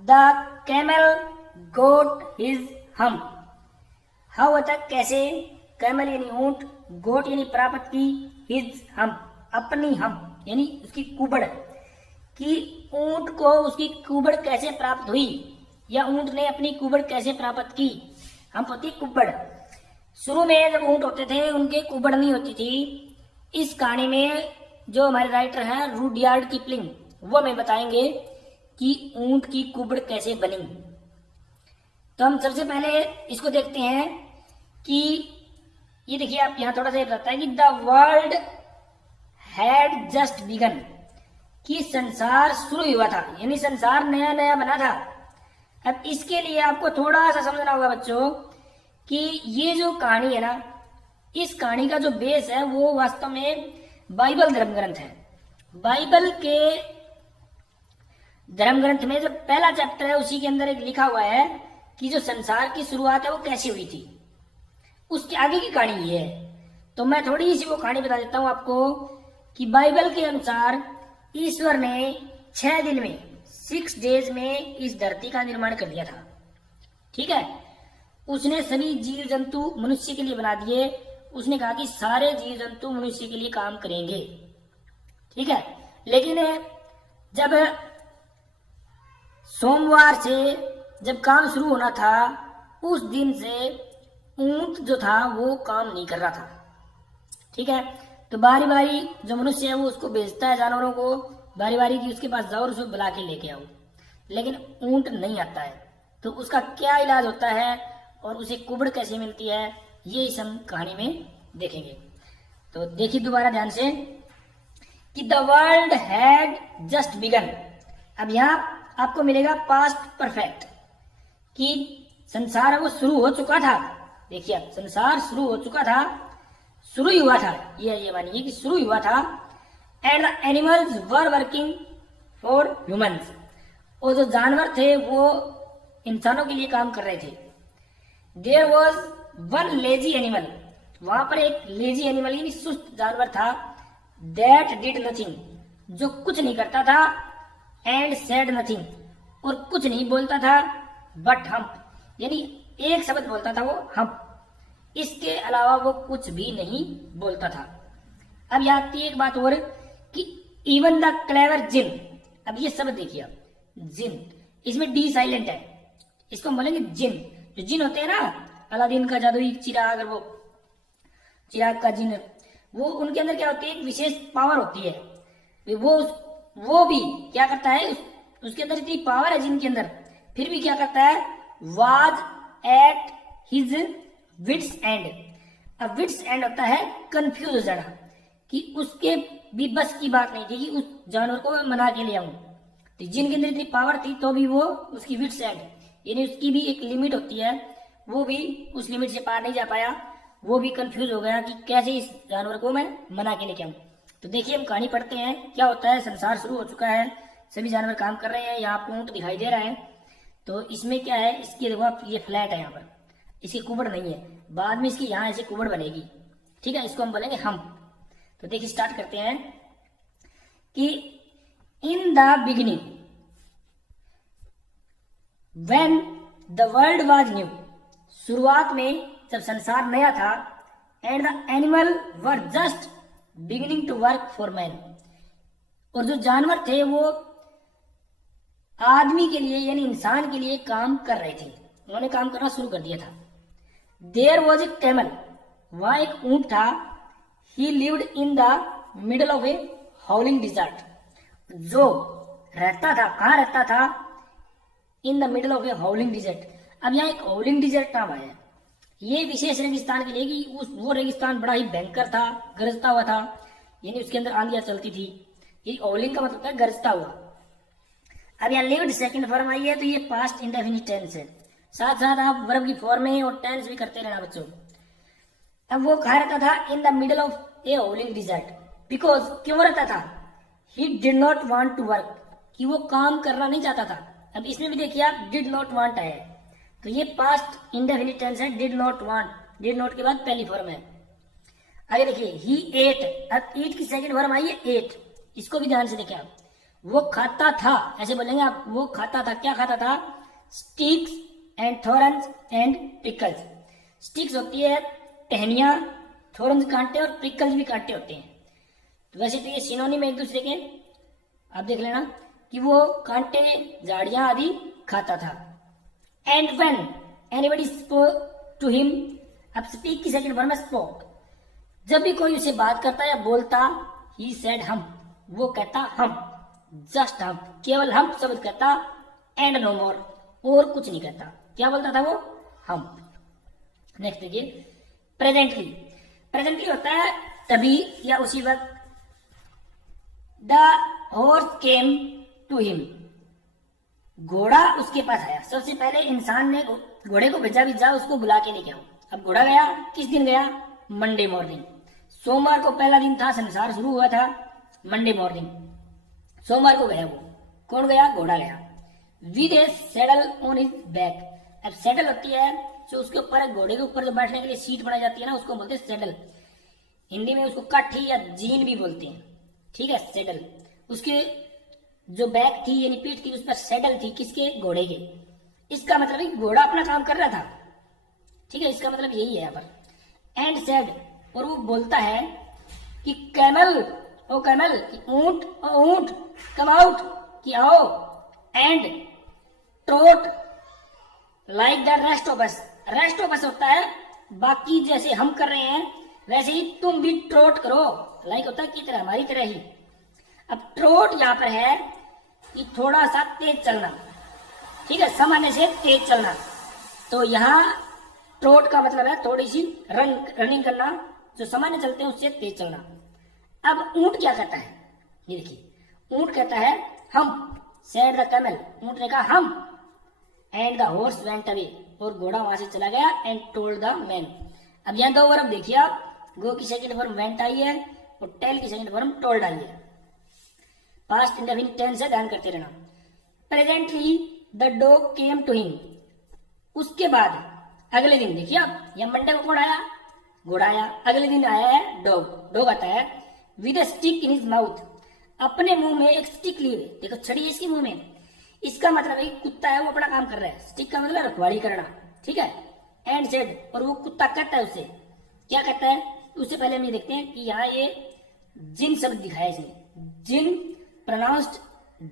The camel goat his हम। How होता है कैसे, कैमल यानी ऊंट, गोट यानी प्राप्त की, हिज हम अपनी हम यानी उसकी कुबड़, कि ऊंट को उसकी कुबड़ कैसे प्राप्त हुई, या ऊंट ने अपनी कुबड़ कैसे प्राप्त की। हम होती कुबड़। शुरू में जब ऊंट होते थे उनके कुबड़ नहीं होती थी। इस कहानी में जो हमारे राइटर हैं रुडयार्ड किपलिंग, वो हमें बताएंगे कि ऊंट की कुबड़ कैसे बनी। तो हम सबसे पहले इसको देखते हैं कि ये देखिए आप यहां थोड़ा सा रहता है कि the world had just begun, कि संसार शुरू हुआ था, यानी संसार नया नया बना था। अब इसके लिए आपको थोड़ा सा समझना होगा बच्चों कि ये जो कहानी है ना, इस कहानी का जो बेस है वो वास्तव में बाइबल धर्म ग्रंथ है। बाइबल के धर्म ग्रंथ में जो पहला चैप्टर है उसी के अंदर एक लिखा हुआ है कि जो संसार की शुरुआत है वो कैसे हुई थी। उसके आगे की कहानी ये है। तो मैं थोड़ी सी वो कहानी बता देता हूं आपको कि बाइबल के अनुसार ईश्वर ने 6 दिन में 6 डेज में इस धरती का निर्माण कर दिया था। ठीक है, उसने सभी जीव जंतु मनुष्य के लिए बना दिए। उसने कहा कि सारे जीव जंतु मनुष्य के लिए काम करेंगे। ठीक है, लेकिन जब सोमवार से जब काम शुरू होना था उस दिन से ऊंट जो था वो काम नहीं कर रहा था। ठीक है, तो बारी बारी जो मनुष्य है वो उसको भेजता है जानवरों को, बारी बारी की उसके पास जाओ और उसको बुला के लेके आओ, लेकिन ऊंट नहीं आता है। तो उसका क्या इलाज होता है और उसे कुबड़ कैसे मिलती है, ये इस हम कहानी में देखेंगे। तो देखिए दोबारा ध्यान से कि the world had just begun. अब यहाँ आपको मिलेगा पास्ट परफेक्ट, कि संसार वो शुरू हो चुका था। देखिए आप, संसार शुरू हो चुका था, शुरू ही हुआ था, ये मानिए कि शुरू हुआ था। And the animals were working for humans, और जो जानवर थे वो इंसानों के लिए काम कर रहे थे। There was one lazy animal, वहां पर एक लेजी एनिमल यानी सुस्त जानवर था। दैट डिड नथिंग, जो कुछ नहीं करता था। एंड सेड नथिंग, और कुछ नहीं बोलता था। बट हम, यानी एक शब्द बोलता था वो हम, इसके अलावा वो कुछ भी नहीं बोलता था। अब यहाँ आती है एक बात और कि इवन द क्लेवर जिन। अब ये शब्द देखिए आप, जिन, इसमें डी साइलेंट है, इसको हम बोलेंगे जिन। जो जिन होते हैं ना, अलादीन का जादुई चिराग, वो चिराग का जिन, वो उनके अंदर क्या होती है, एक विशेष पावर होती है। वो भी क्या करता है, उसके अंदर इतनी पावर है जिनके अंदर, फिर भी क्या करता है, was at his wits end. अब विट्स एंड होता है कंफ्यूज हो जाना, कि उसके भी बस की बात नहीं थी कि उस जानवर को मैं मना के ले आऊं। तो जिनके अंदर इतनी पावर थी तो भी वो उसकी विट्स एंड, यानी उसकी भी एक लिमिट होती है, वो भी उस लिमिट से पार नहीं जा पाया। वो भी कंफ्यूज हो गया कि कैसे इस जानवर को मैं मना के लेके आऊं। तो देखिए हम कहानी पढ़ते हैं, क्या होता है। संसार शुरू हो चुका है, सभी जानवर काम कर रहे हैं। यहाँ आपको ऊंट दिखाई दे रहा है, तो इसमें क्या है, इसकी देखो आप, ये फ्लैट है, यहाँ पर इसकी कुबड़ नहीं है, बाद में इसकी यहाँ ऐसी कुबड़ बनेगी। ठीक है, इसको हम बोलेंगे हम। तो देखिए स्टार्ट करते हैं कि in the beginning when the world was new, शुरुआत में जब संसार नया था। And the animal were just beginning to work for man, और जो जानवर थे वो आदमी के लिए यानी इंसान के लिए काम कर रहे थे, उन्होंने काम करना शुरू कर दिया था। देयर वॉज ए कैमल, वहां एक ऊंट था। He lived in the middle of a howling desert, जो रहता था, कहाँ रहता था, in the middle of a howling desert. अब यहाँ एक हाउलिंग डिजर्ट नाम आया, ये विशेष रेगिस्तान के लिए कि वो रेगिस्तान बड़ा ही भयंकर था, गरजता हुआ था, यानी उसके अंदर आंधियां चलती थी। ये हाउलिंग का मतलब है गरजता हुआ। अब यहाँ लिव्ड सेकंड फॉर्म आई है, तो ये पास्ट इंडेफिनिट टेंस है। साथ साथ आप वर्ब की फॉर्म में और टेंस भी करते रहना बच्चों। अब वो कहा रहता था in the middle of a howling desert, because क्यों रहता था, he did not want to work, कि वो काम करना नहीं चाहता था। अब इसमें भी देखिए आप, डिड नॉट वांट है, तो ये पास्ट इंडेफिनिट टेंस है। Did not want, did not के बाद पहली फॉर्म है। आगे देखिए ही एट, अब ईट की सेकंड फॉर्म आई है एट, इसको भी ध्यान से देखिए आप। वो खाता था, ऐसे बोलेंगे आप, वो खाता था, क्या खाता था? Sticks and thorns and prickles. Sticks होती है टहनियां, थॉर्न्स कांटे और प्रिकल्स भी कांटे होते हैं। तो वैसे तो ये सिनोनिम है एक दूसरे के, आप देख लेना कि वो कांटे, झाड़ियां आदि खाता था। And when anybody spoke to him, अब स्पीक की सेकंड फॉर्म में स्पोक, जब भी कोई उसे बात करता या बोलता, ही सेड हम, वो कहता हम, जस्ट हम, केवल हम शब्द कहता, एंड नो मोर, और कुछ नहीं कहता। क्या बोलता था वो? हम। नेक्स्ट देखिए प्रेजेंटली। प्रेजेंटली होता है तभी या उसी वक्त। The horse came to him, घोड़ा उसके पास आया। सबसे पहले इंसान ने घोड़े को भेजा भी, जा उसको बुला के लेके आओ। अब घोड़ा गया, किस दिन गया? Monday morning. सोमवार को पहला दिन था, संसार शुरू हुआ था मंडे मॉर्निंग, सोमवार को गया वो। कौन गया? घोड़ा गया। With A saddle on his back. अब सेडल होती है जो उसके ऊपर, घोड़े के ऊपर जो बैठने के लिए सीट बनाई जाती है ना, उसको बोलते हैं सेडल। हिंदी में उसको काठी या जीन भी बोलते हैं, ठीक है, सेडल। उसके जो बैक थी यानी पीठ थी, उस पर सेडल थी, किसके? घोड़े के। इसका मतलब है घोड़ा अपना काम कर रहा था, ठीक है, इसका मतलब यही है यहाँ पर। एंड सेड, और वो बोलता है कि कैमल, ओ कैमल, कि ऊंट, ओ ऊंट, कम आउट, कि आओ। And trout like the rest of us. Rest of अस होता है बाकी जैसे हम कर रहे हैं वैसे ही तुम भी ट्रोट करो। लाइक होता है की तरह, हमारी तरह ही। अब ट्रोट यहां पर है कि थोड़ा सा तेज चलना, ठीक है, सामान्य से तेज चलना। तो यहाँ ट्रोट का मतलब है थोड़ी सी रनिंग करना, जो सामान्य चलते हैं उससे तेज चलना। अब ऊंट क्या कहता है? ये देखिए, ऊंट कहता है हम। सेड द कैमल, ऊंट ने कहा हम। And the horse went away, और घोड़ा वहां से चला गया। And told the man. अब यहाँ दो वर्ब देखिए आप, गो की सेकंड फॉर्म वेंट आई है और टेल की सेकंड फॉर्म टोल्ड आई है। पास्ट इंडेफिनिट टेंस है, ध्यान करते रहना। Presently the dog came to him, उसके बाद अगले दिन देखिए आप, यह मंडे को कौन आया? घोड़ा आया। अगले दिन आया है डॉग। डॉग आता है with a stick in his mouth, अपने मुंह में एक स्टिक लिए हुए। देखो छड़ी है इसके मुंह में, इसका मतलब है कुत्ता है, वो अपना काम कर रहा है। स्टिक का मतलब रखवाली करना, ठीक है। एंड सेड, और वो कुत्ता कहता है उससे, क्या कहता है? उससे पहले हम ये देखते हैं कि यहाँ ये जिन शब्द दिखाया है इसमें, जिन प्रोनाउंस्ड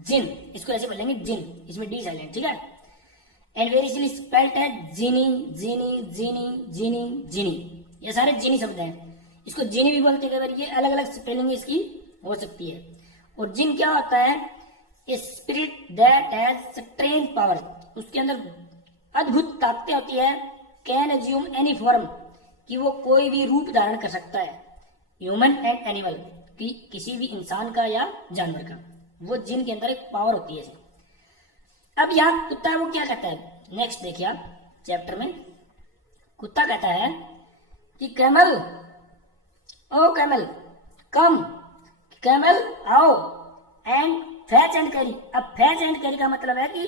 जिन, इसको ऐसे बोलेंगे जिन, इसमें डी साइलेंट, ठीक है। एंड वेरी इजीली स्पेल्ड है जीनी, जीनी, जीनी, जीनी, जीनी, ये सारे जीनी शब्द हैं। इसको जीनी भी बोलते हैं, ये अलग अलग स्पेलिंग इसकी हो सकती है। और जिन क्या होता है? A spirit that has strange power, उसके अंदर अद्भुत ताकतें होती है। कैन अज्यूम एनी फॉर्म, कि वो कोई भी रूप धारण कर सकता है। ह्यूमन एंड एनिमल, कि किसी भी इंसान का या जानवर का, वो जिन के अंदर एक पावर होती है। अब यहाँ कुत्ता है, वो क्या कहता है? नेक्स्ट देखिए आप चैप्टर में, कुत्ता कहता है कि कैमल, ओ कैमल, कम, कैमल आओ, एंड फैच एंड कैरी। अब फैच एंड कैरी का मतलब है कि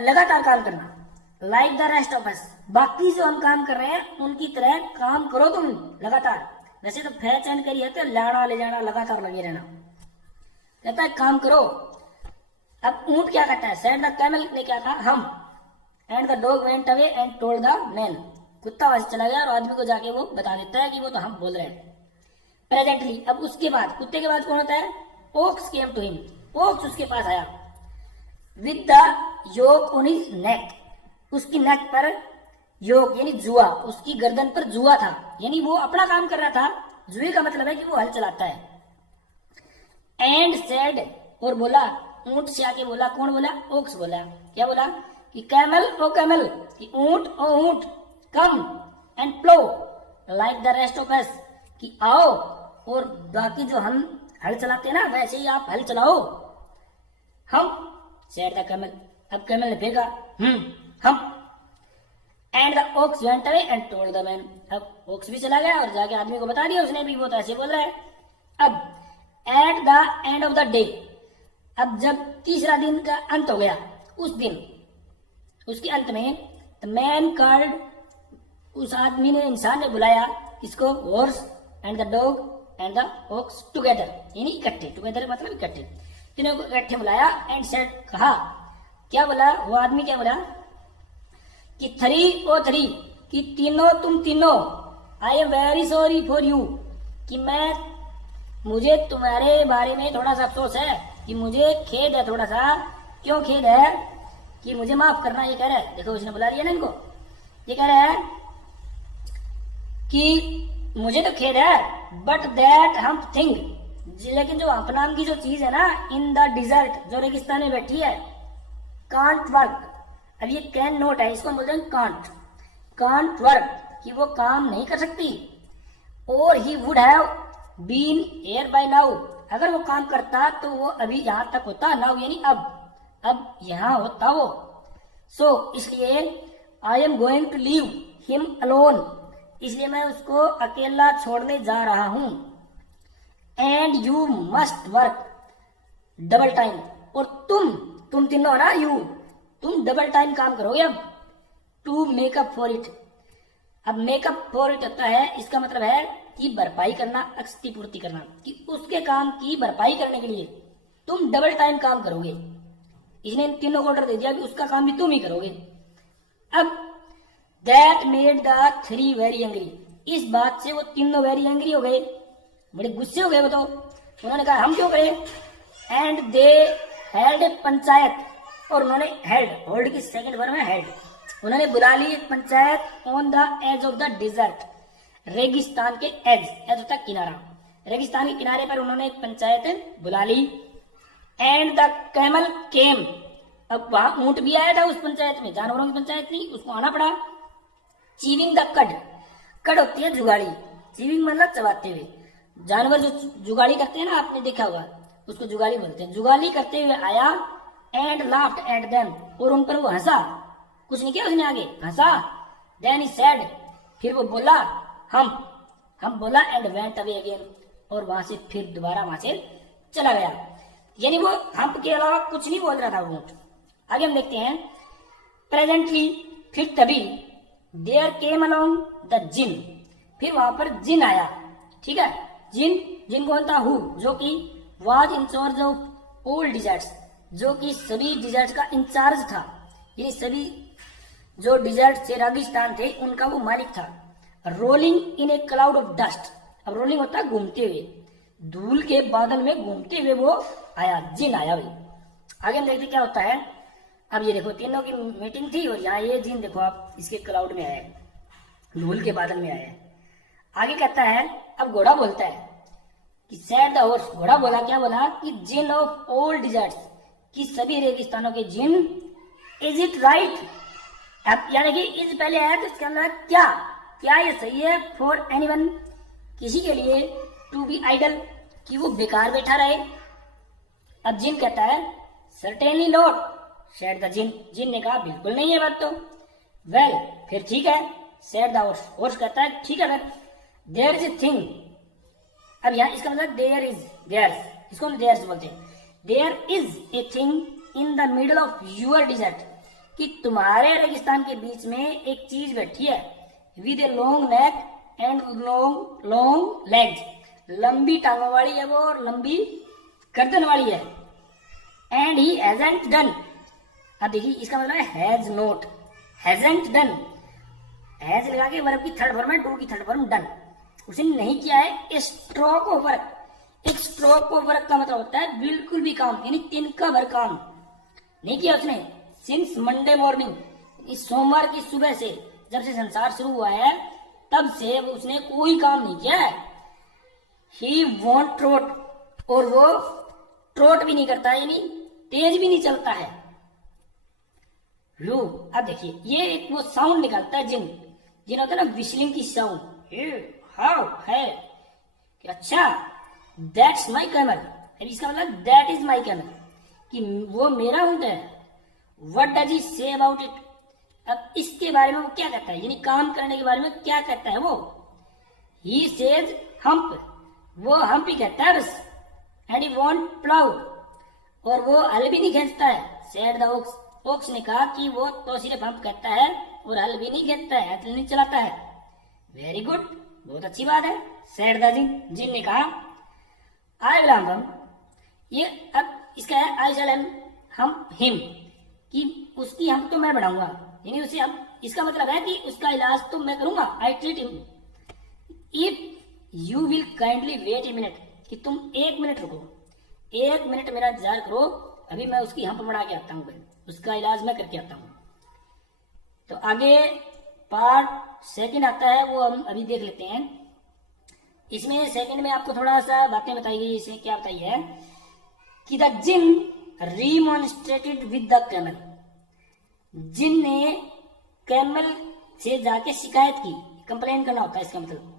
लगातार काम करना। लाइक द रेस्ट ऑफ अस, बाकी जो हम काम कर रहे हैं उनकी तरह काम करो तुम लगातार। वैसे तो फैच एंड कैरी है तो लाना ले जाना, लगातार लगे रहना। कहता है काम करो। अब ऊंट क्या कहता है? सेड द कैमल ने क्या कहा? हम। And the dog went away and told the man, कुत्ता वहां से चला गया और आदमी को जाके वो बता देता है कि वो तो हम बोल रहे हैं। प्रेजेंटली, अब उसके बाद, कुत्ते के बाद कौन होता है? Ox came to him, ox उसके पास आया। With the yoke on his neck, उसकी नेक पर योक यानी जुआ, उसकी गर्दन पर जुआ था, यानी वो अपना काम कर रहा था। जुए का मतलब है कि वो हल चलाता है। एंड सेड, और बोला, ऊंट से आके बोला, कौन बोला? ओक्स बोला। क्या बोला? कि कैमल, ओ कैमल, कि ऊंट, ओ ऊंट, come and plough like the rest of us, कि आओ और बाकी जो हम हल चलाते हैं ना वैसे ही आप हल चलाओ। हम। सेड द कैमल, अब कैमल ने फेंका humph. And the ox went away and told the man, अब ओक्स भी चला गया और जाके आदमी को बता दिया उसने भी, वो तो ऐसे बोल रहा है। अब at the end of the day, अब जब तीसरा दिन का अंत हो गया, उस दिन, उसके अंत में, द मैन कॉल्ड, उस आदमी ने, इंसान ने बुलाया किसको? Horse and the dog and the ox together, यानी इकट्ठे, टुगेदर मतलब इकट्ठे, तीनों को इकट्ठे बुलाया एंड सेड कहा, क्या बोला वो आदमी, क्या बोला कि 3 ओ 3, कि तीनों तुम तीनों, I am very sorry for you, कि मुझे तुम्हारे बारे में थोड़ा सा अफसोस है, कि मुझे खेद है थोड़ा सा। क्यों खेद है? कि मुझे माफ करना, ये कह रहा है। देखो उसने बुला लिया ना इनको, ये कह रहा है कि मुझे तो खेद है, बट दैट हम थिंग, लेकिन जो हम्प नाम की जो चीज है ना, इन द डिजर्ट, जो रेगिस्तान में बैठी है, कांट वर्क। अब ये कैन नोट है, इसको हम बोलते हैं कांट वर्क, कि वो काम नहीं कर सकती। और he would have been here by now, अगर वो काम करता तो वो अभी यहां तक होता, नाउ यानी अब यहां होता वो। सो इसलिए I am going to leave him alone, इसलिए मैं उसको अकेला छोड़ने जा रहा हूं। And you must work double time, और तुम तीनों ना, तुम डबल टाइम काम करोगे अब, टू मेकअप फॉर इट। अब मेकअप फॉर इट होता है, इसका मतलब है कि भरपाई करना, क्षतिपूर्ति करना, कि उसके काम की भरपाई करने के लिए तुम डबल टाइम काम करोगे। इसने इन तीनों को ऑर्डर दे दिया कि उसका काम भी तुम ही करोगे। अब that made the 3 very angry, इस बात से वो तीनों वेरी एंग्री हो गए, बड़े गुस्से हो गए वो तो। उन्होंने कहा हम क्यों करें। एंड दे हेल्ड ए पंचायत, और उन्होंने होल्ड की सेकंड वर्ड में हेल्ड, उन्होंने बुला ली एक panchayat on the edge of the desert, रेगिस्तान के एज होता है किनारा, रेगिस्तान के किनारे पर उन्होंने एक पंचायत बुला ली। एंड द कैमल केम, अब वहां ऊंट भी आया था उस पंचायत में, जानवरों की पंचायत नहीं, उसको आना पड़ा। चीविंग द कड होती है जुगाड़ी, चीविंग मतलब चबाते हुए, जानवर जो जुगाड़ी करते हैं ना, आपने देखा होगा, उसको जुगाड़ी बोलते हैं। जुगाड़ी करते हुए आया, एंड लाफ्ड एट देम, और उन पर वो हंसा, कुछ नहीं किया उसने, आगे हंसा। देन ही सेड, फिर वो बोला हम बोला, एंड वेंट अवे अगेन, और वहां से फिर दोबारा वहां से चला गया। यानी वो हम्प के अलावा कुछ नहीं बोल रहा था वो ऊंट। आगे हम देखते हैं, प्रेजेंटली, फिर तभी, देयर केम अलोंग द जिन, फिर वहां पर जिन आया, ठीक है। जिन कौन था? हु, जो कि was in charge of all deserts, जो कि सभी डिजर्ट्स का इंचार्ज था, यानी सभी जो डिजर्ट से रेगिस्तान थे उनका वो मालिक था। Rolling in A cloud of dust, अब रोलिंग होता है घूमते हुए, धूल के बादल में घूमते हुए वो आया, जिन आया भाई। आगे हम देखते क्या होता है। अब ये देखो तीनों की मीटिंग थी, और यहाँ ये जिन देखो आप इसके क्लाउड में आया, धूल के बादल में आया। आगे कहता है, अब घोड़ा बोलता है कि सैड द हॉर्स, घोड़ा बोला, क्या बोला कि जिन ऑफ ऑल डिजर्ट्स, कि सभी रेगिस्तानों के जिन, इज इट राइट, अब यानी कि इज पहले आया तो इसका मतलब क्या ये सही है, फॉर एनीवन, किसी के लिए, टू बी आइडल, कि वो बेकार बैठा रहे। अब जिन कहता है सर्टेनली नॉट, सेड द जिन ने कहा बिल्कुल नहीं है बात तो। वेल, फिर ठीक है, सेड द हॉर्स कहता है ठीक है फिर, देयर इज ए थिंग, अब यहाँ इसका मतलब देयर इज, देयर्स, इसको हम देयर्स बोलते हैं। There is a thing in the middle of your desert, कि तुम्हारे रेगिस्तान के बीच में एक चीज बैठी है, with a long neck and long legs, लंबी टांगों वाली है वो और लंबी गर्दन वाली है। एंड ही हैजंट डन, अब देखिए इसका मतलब है has not, hasn't done, has लगा के वर्ब की थर्ड फॉर्म है, डू की थर्ड फॉर्म डन, उसने नहीं किया है ए स्ट्रोक ऑफ वर्क। एक स्ट्रोक ऑफ वर्क का मतलब होता है बिल्कुल भी काम, यानी तिनका भर काम नहीं किया उसने। सिंस मंडे मॉर्निंग, इस सोमवार की सुबह से, जब से संसार शुरू हुआ है तब से उसने कोई काम नहीं किया है। ही वॉन्ट ट्रोट, और वो ट्रोट भी नहीं करता, यानी तेज भी नहीं चलता है। रू, अब देखिए ये एक वो साउंड निकालता है जिन होता है ना विस्लिंग की साउंड, हाउ है कि अच्छा, दैट्स माई कैमल, इसका मतलब दैट इज माई कैमल, कि वो मेरा ऊंट है। What does he say about it, अब इसके बारे में वो क्या कहता है, यानी काम करने के बारे में क्या कहता है वो। ही सेज हम्प, वो हम्प ही कहता है बस। एंड ही वॉन्ट प्लाउ, और वो हल भी नहीं खींचता है। सेड द ओक्स ने कहा कि वो तो सिर्फ हम्प कहता है और हल भी नहीं खींचता है, हल नहीं चलाता है। वेरी गुड, बहुत अच्छी बात है। सेड द जिन, जिन ने कहा आई विल हम, ये अब इसका है आई शैल हम हिम, कि उसकी हम तो मैं बढ़ाऊंगा, यानी उसे हम, इसका मतलब है कि उसका इलाज तो मैं करूंगा। I treat him if you will kindly wait a minute, कि तुम 1 मिनट रुको, 1 मिनट मेरा इंतजार करो, अभी मैं उसकी हम्प बढ़ा के आता हूँ, उसका इलाज मैं करके आता हूँ। तो आगे पार्ट सेकंड आता है, वो हम अभी देख लेते हैं। इसमें सेकंड में आपको थोड़ा सा बातें बताई गई। इसमें क्या बताई है कि the jinn remonstrated with the camel, jinn ने कैमल से जाके शिकायत की, कंप्लेन करना होता है इसका मतलब।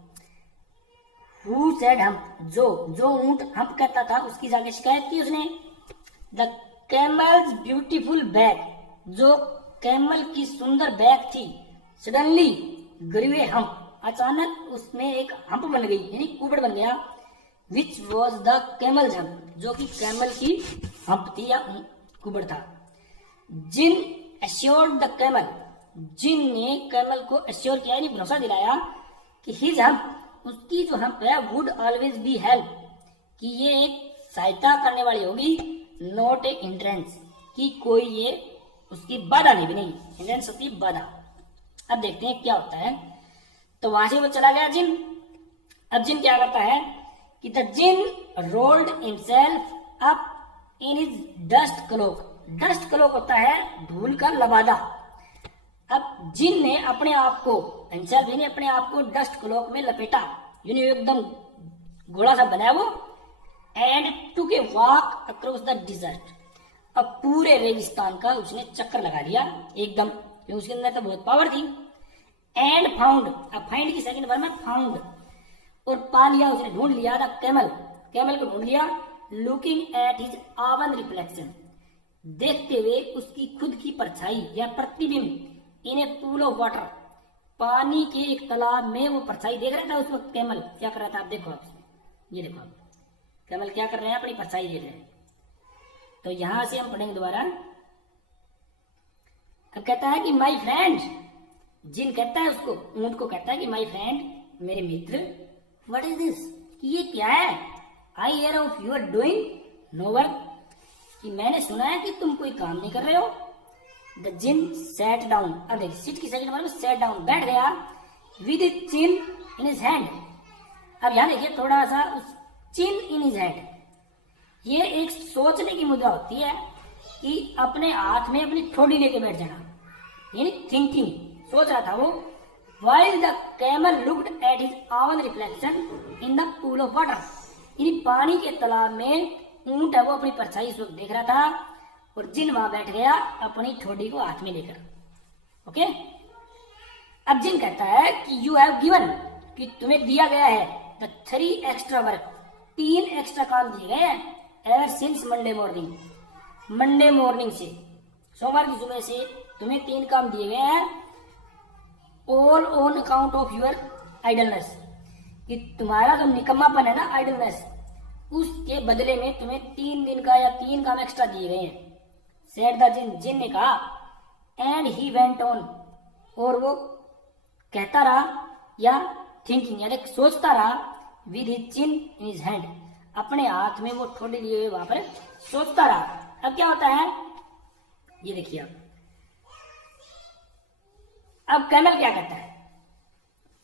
हु सेड हम्प, जो ऊंट हम्प कहता था उसकी जाके शिकायत की उसने। द कैमल्स ब्यूटीफुल बैक, जो कैमल की सुंदर बैक थी, सडनली ग्रीवे हम्प, अचानक उसमें एक हम्प बन गई, यानी कुबड़ बन गया। Which was the camel hump, जो कि कैमल की हम्प थी या कुबड़ था। जिन एश्योर्ड द कैमल, जिन ने कैमल को एश्योर किया, यानी भरोसा दिलाया कि हिज हम्प, उसकी जो हम्प है, वुड ऑलवेज बी हेल्प, कि ये एक सहायता करने वाली होगी, नॉट ए हिंड्रेंस, कि कोई ये उसकी बाधा नहीं बनेगी। हिंड्रेंस होती है बाधा। अब देखते हैं क्या होता है। तो वहां से वो चला गया जिन। अब जिन क्या करता है कि the djinn rolled himself up in his dust cloak, dust cloak होता है धूल का लबादा। अब जिन ने अपने आप को, हिमसेल्फ यानी अपने आप को डस्ट क्लोक में लपेटा, यानी एकदम गोला सा बनाया वो, and took a walk across the dessert, अब पूरे रेगिस्तान का उसने चक्कर लगा लिया एकदम, क्योंकि उसके अंदर तो बहुत पावर थी। एंड फाउंड, अब फाइंड की सेकंड बार में फाउंड, और पा लिया उसने, ढूंढ लिया था कैमल, कैमल को ढूंढ लिया। लुकिंग एट हिज आवन रिफ्लेक्शन, देखते हुए उसकी खुद की परछाई या प्रतिबिंब, इन ए पूल ऑफ वाटर, पानी के एक तालाब में वो परछाई देख रहा था उस वक्त। कैमल क्या कर रहा था, आप देखो, आप ये देखो, आप कैमल क्या कर रहे हैं, अपनी परछाई देख रहे हैं। तो यहां से हम पढ़ेंगे दोबारा। अब कहता है कि माय फ्रेंड, जिन कहता है उसको, ऊंट को कहता है कि माय फ्रेंड, मेरे मित्र, व्हाट इज दिस, कि ये क्या है। I hear of you are doing no work, कि मैंने सुना है कि तुम कोई काम नहीं कर रहे हो। द जिन सैट डाउन, अब देखिए सिट की सेकंड मतलब सैट डाउन, बैठ गया, with is chin in his hand. अब यहां देखिए थोड़ा सा, उस चिन इन हिज हैंड, ये एक सोचने की मुद्रा होती है कि अपने हाथ में अपनी ठोड़ी लेके बैठ जाना, यानी थिंकिंग, सोच रहा था वो। While the camel looked at his own reflection in the pool of water, यानी पानी के तालाब में ऊंट है वो अपनी परछाई इस वक्त देख रहा था, और जिन वहां बैठ गया अपनी ठोड़ी को हाथ में लेकर। ओके, अब जिन कहता है कि यू हैव गिवन, कि तुम्हें दिया गया है, द 3 एक्स्ट्रा वर्क, 3 एक्स्ट्रा काम दिए गए हैं, ever since Monday morning, Monday morning से, सोमवार की सुबह से तुम्हें 3 काम दिए गए हैं। All on account of your idleness, कि तुम्हारा जो निकम्मापन है ना, आइडलनेस, उसके बदले में तुम्हें 3 दिन का या 3 काम एक्स्ट्रा दिए गए हैं। सेड द जिन, जिन ने कहा। एंड ही वेंट ऑन, और वो कहता रहा या थिंकिंग यानी सोचता रहा, with his chin in his hand, अपने हाथ में वो ठोड़ी लिए हुए वहां पर सोचता रहा। अब क्या होता है, ये देखिए आप, अब कैमल क्या कहता है,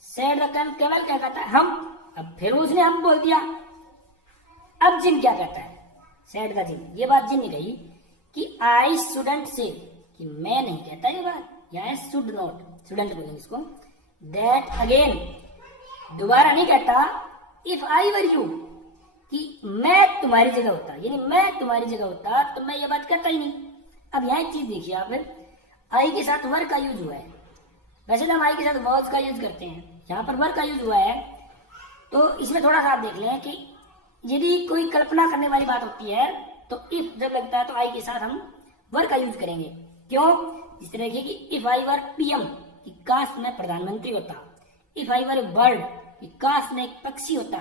सेड द कैमल, कैमल क्या कहता है, हम, अब फिर उसने हम बोल दिया। अब जिन क्या कहता है, सेड द जिन, ये बात जिन ने कही कि आई शुडंट से, कि मैं नहीं कहता ये बात, यहाँ शुड नॉट, शुडंट बोलेंगे इसको, दैट अगेन, दोबारा नहीं कहता, इफ आई वर यू, कि मैं तुम्हारी जगह होता, यानी मैं तुम्हारी जगह होता तो मैं ये बात करता ही नहीं। अब यहाँ एक चीज देखिए आप, आई के साथ वर का यूज हुआ है, वैसे तो हम आई के साथ वर्ड्स का यूज करते हैं, यहाँ पर वर का यूज हुआ है। तो इसमें थोड़ा सा आप देख लें कि यदि कोई कल्पना करने वाली बात होती है तो इफ जब लगता है तो आई के साथ हम वर का यूज करेंगे। क्यों, इस तरह देखिए कि इफ आई वर पीएम, कि काश मैं प्रधानमंत्री होता, if I were A bird, कि काश मैं एक पक्षी होता,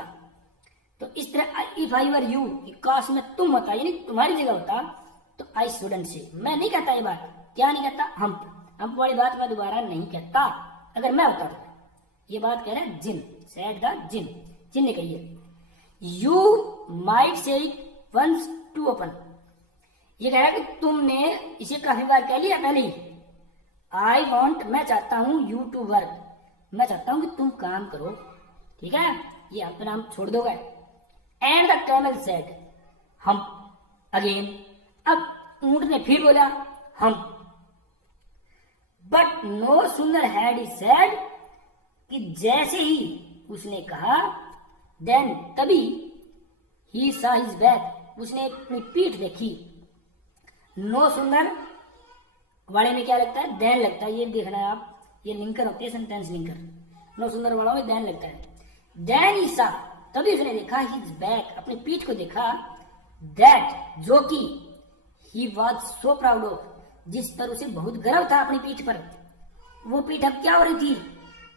तो इस तरह इफ आई वर यू, कि काश मैं तुम होता, यानी तुम्हारी जगह होता, तो आई शुडंट से, मैं नहीं कहता ये बात, क्या नहीं कहता, हम वाली बात मैं दोबारा नहीं कहता, अगर मैं होता तो। ये बात कह रहे हैं जिन, सेड द जिन, जिन ने कही है। You might say it once too often, ये कह रहा है कि तुमने इसे काफी बार कह लिया पहले ही। आई वॉन्ट, मैं चाहता हूं, यू टू वर्क, मैं चाहता हूं कि तुम काम करो, ठीक है, ये अपना नाम छोड़ दोगे। And the camel said humph again, अब ऊंट ने फिर बोला humph. But no sooner had he said, कि जैसे ही उसने कहा, देन तभी ही सा हिज बैक, उसने अपनी पीठ देखी। नो सूनर वाले में क्या लगता है, देन लगता है, ये देखना है आप, ये लिंकर होते हैं, सेंटेंस लिंकर। नो सूनर वालों में देन लगता है। देन ही सा, तभी उसने देखा, हिज बैक, अपनी पीठ को देखा, दैट, जो कि he was so proud of, जिस पर उसे बहुत गर्व था अपनी पीठ पर। वो पीठ अब क्या हो रही थी,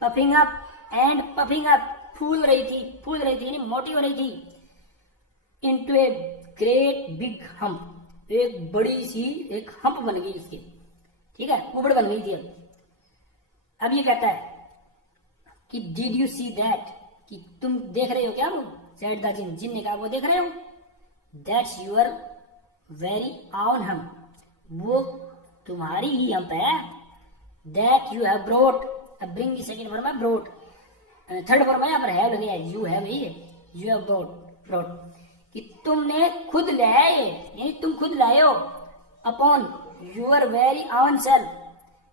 puffing up and puffing up, फूल रही थी यानी मोटी हो रही थी। Into a great big hump, एक बड़ी सी एक हम्प बन गई इसकी, ठीक है, कुबड़ बन गई थी। अब ये कहता है कि डिड यू सी दैट, कि तुम देख रहे हो क्या वो, सेड द जिन, जिन ने कहा वो देख रहे हो, दैट्स यूर वेरी आउन हम, वो तुम्हारी ही हम्प है। दैट यू हैव ब्रोट, अब ब्रिंग सेकंड फॉर्म है ब्रोट, थर्ड फॉर्म है यहाँ पर हैव लगे, यू हैव ही है, यू हैव ब्रोट, कि तुमने खुद ले आए, यानी तुम खुद लाए हो, अपॉन यूर वेरी आउन सेल्फ,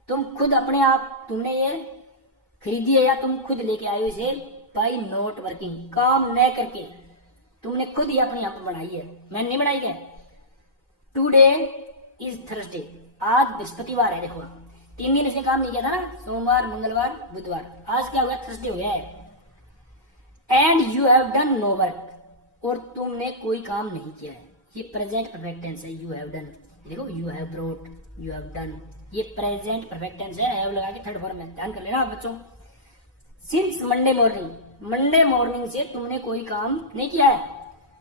तुम खुद अपने आप तुमने ये खरीदी है या तुम खुद लेके आए हो इसे, बाई नॉट वर्किंग, काम न करके तुमने खुद ही अपनी हम्प बनाई है, मैंने नहीं बनाई है। टुडे इज थर्सडे, आज बृहस्पतिवार है, देखो 3 दिन इसने काम नहीं किया था ना, सोमवार मंगलवार बुधवार, आज क्या हो गया, थर्सडे हो गया है। And you have done no work, और तुमने कोई काम नहीं किया है, ये प्रेजेंट परफेक्ट टेंस है, यू हैव डन, देखो you have brought, you have done, ये प्रेजेंट परफेक्ट टेंस है, हैव लगा के थर्ड फॉर्म में, ध्यान कर लेना बच्चों। Since Monday morning, Monday morning से तुमने कोई काम नहीं किया है।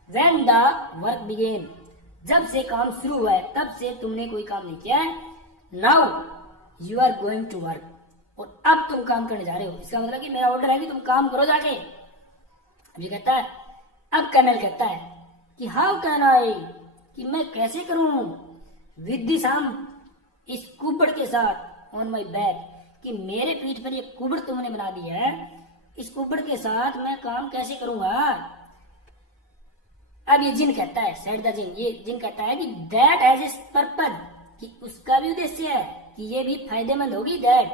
व्हेन द वर्क बिगेन, जब से काम शुरू हुआ है तब से तुमने कोई काम नहीं किया है। Now you are going to work, और अब तुम काम करने जा रहे हो, इसका मतलब कि मेरा ऑर्डर है कि तुम काम करो जाके। अब ये कहता है, अब कर्नल कहता है कि हाउ कैन आई, कि मैं कैसे करूं, विद दिस हम, इस कुबड़ के साथ, ऑन माई बैक, कि मेरे पीठ पर ये कुबड़ तुमने बना दी है, इस कुबड़ के साथ मैं काम कैसे करूंगा। अब ये जिन कहता है, सेड द जिन, ये जिन कहता है कि दैट हैज इट्स पर्पज, कि उसका भी उद्देश्य है, कि ये भी फायदेमंद होगी। दैट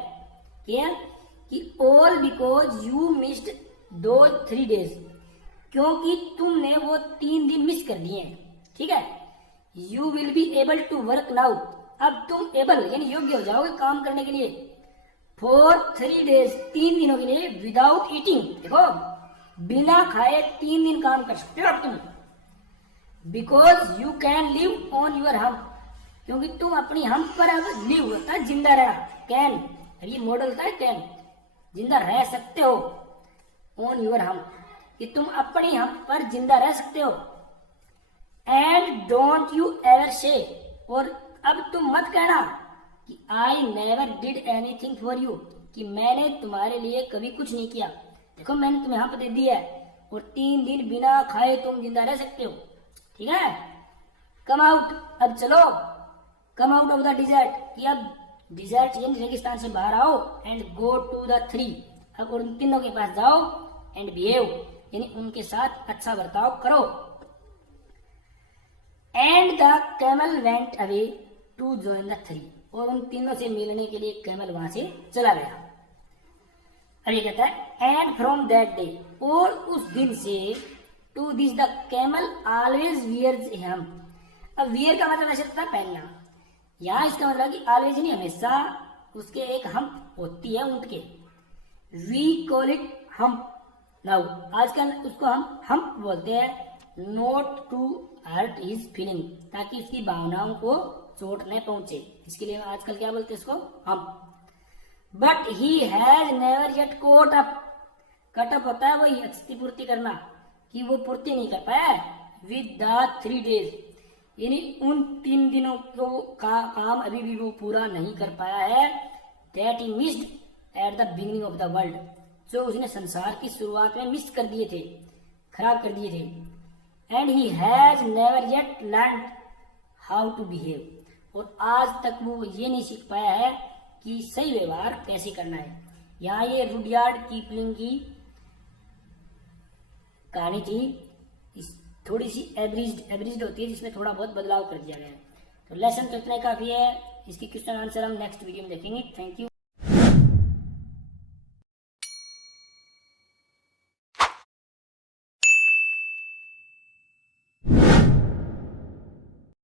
क्या, कि ऑल बिकॉज यू मिस्ड दो 3 days, क्योंकि तुमने वो 3 दिन मिस कर दिए हैं, ठीक है। You will be able to work now, अब तुम एबल यानी योग्य हो जाओगे काम करने के लिए, फॉर 3 days, 3 दिनों के लिए, विदाउट ईटिंग, देखो बिना खाए 3 दिन काम कर सकते हो अब तुम। Because you can live on your hump, क्योंकि तुम अपनी हम्प पर अब लिव होता है जिंदा रहना, कैन, ये मॉडल होता है कैन, जिंदा रह सकते हो, ऑन यूर हम्प, कि तुम अपनी हम्प पर जिंदा रह सकते हो। एंड डोंट यू एवर से, और अब तुम मत कहना कि I never did anything for you, कि मैंने तुम्हारे लिए कभी कुछ नहीं किया, देखो मैंने तुम्हें हम्प दे दी है और 3 दिन बिना खाए तुम जिंदा रह सकते हो, ठीक है। कम आउट, अब चलो, come out of the dessert, कि अब डिजर्ट यानी रेगिस्तान से बाहर आओ, एंड गो टू द 3, अब उन तीनों के पास जाओ, एंड बिहेव यानी उनके साथ अच्छा बर्ताव करो। And the camel went away to join the 3, और उन तीनों से मिलने के लिए कैमल वहां से चला गया। अब ये कहता है, एंड फ्रॉम दैट डे, और उस दिन से, to this the camel always wears a hump. अब वियर का मतलब ऐसे होता है पहनना, यहाँ इसका मतलब कि ऑलवेज नहीं, हमेशा उसके एक हम्प होती है ऊंट के। We call it hump now, आजकल उसको हम हम्प बोलते हैं, not to hurt his feeling, ताकि उसकी भावनाओं को चोट न पहुंचे, इसके लिए आजकल क्या बोलते हैं इसको, hump. But he has never yet caught up, cut up होता है वही क्षतिपूर्ति करना, कि वो पूर्ति नहीं कर पाया विद द 3 days, यानी उन 3 दिनों को का काम अभी भी वो पूरा नहीं कर पाया है। That he missed at the beginning of the world, जो उसने संसार की शुरुआत में मिस कर दिए थे, खराब कर दिए थे। And he has never yet learn how to behave, और आज तक वो ये नहीं सीख पाया है कि सही व्यवहार कैसे करना है। यहाँ ये रुडयार्ड किपलिंग की कहानी थी, थोड़ी सी एवरेज्ड होती है, जिसमें थोड़ा बहुत बदलाव कर दिया गया है। तो लेसन तो इतना काफी है, इसकी क्वेश्चन आंसर हम नेक्स्ट वीडियो में देखेंगे। Thank you.